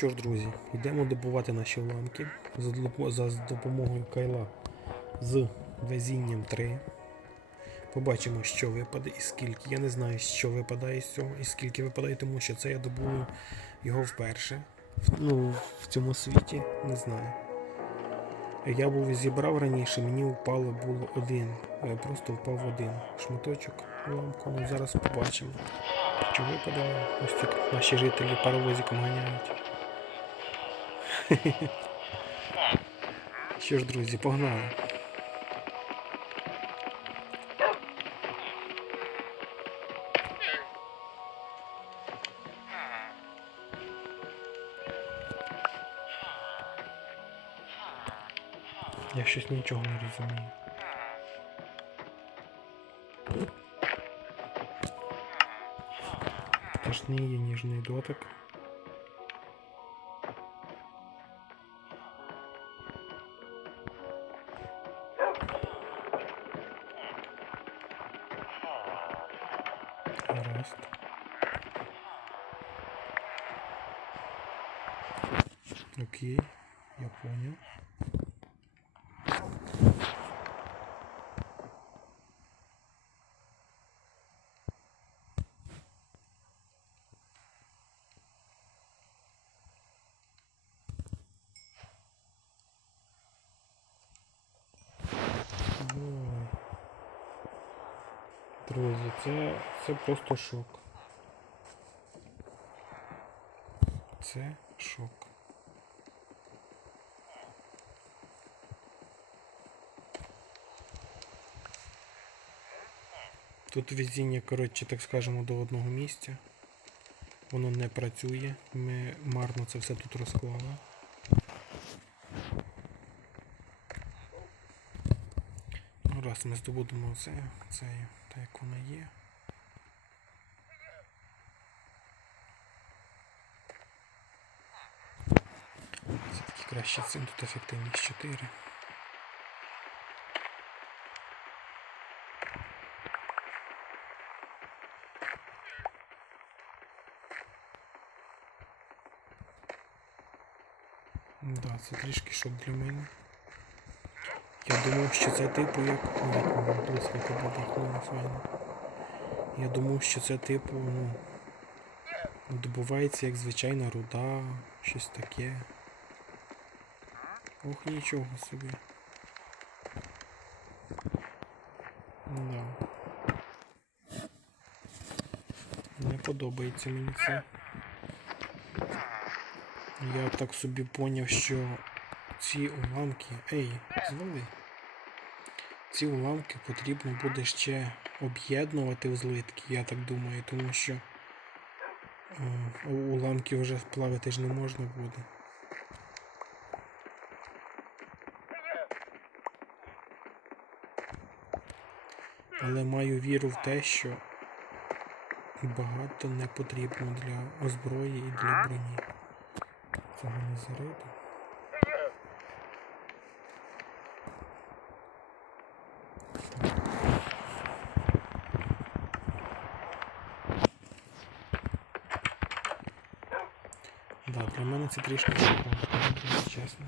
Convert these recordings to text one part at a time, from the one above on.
Що ж, друзі, йдемо добувати наші уламки за, допомогою кайла з везінням 3. Побачимо, що випаде і скільки. Я не знаю, що випадає з цього і скільки випадає, тому що це я добую його вперше. Ну, в цьому світі не знаю. Я був зібрав раніше, мені впало було один. Е, Просто впав один шматочок уламку. Ну, зараз побачимо. Що випаде. Ось тут наші жителі паровозиком ганяють. Що ж, друзі, погнали. Я щось нічого не розумію. Страшний є ніжний дотик. Гаразд. Окей, я понял. Друзі, це, це просто шок. Це шок. Тут везіння, коротше, так скажемо, до одного місця. Воно не працює. Ми марно це все тут розклали. Раз ми здобудемо це, це так як воно є. Все-таки краще цим тут ефективність 4. Да, це трішки шок для мене. Я думав, що це типу як. Близько тебе бахнуло файно. Я думав, що це типу, ну. Добувається як звичайна руда, щось таке. Ох, нічого собі. Да. Не подобається мені це. Я так собі поняв, що ці уламки. Ей, звали. Ці уламки потрібно буде ще об'єднувати в злитки, я так думаю, тому що е, уламки вже вплавити ж не можна буде. Але маю віру в те, що багато не потрібно для озброї і для броні. Цього не зариду. Да, для мене це трішки чесно.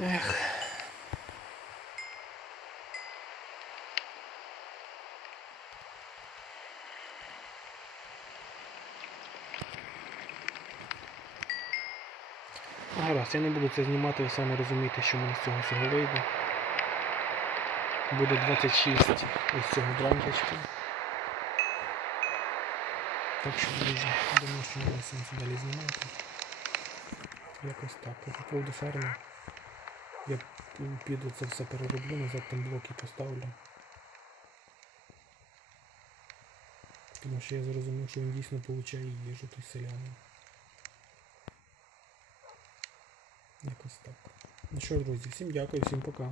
Ех. Гаразд, я не буду це знімати, ви самі розумієте, що мене з цього всього вийде. Буде 26 ось цього бранчечка. Так що, друзі, думаю, що не буде сенсу далі знімати. Якось так. По поводу ферми. Я піду це все перероблю, назад там блоки поставлю. Тому що я зрозумів, що він дійсно получає їжу той селянин. Якось так. Ну що, друзі, всім дякую, всім пока.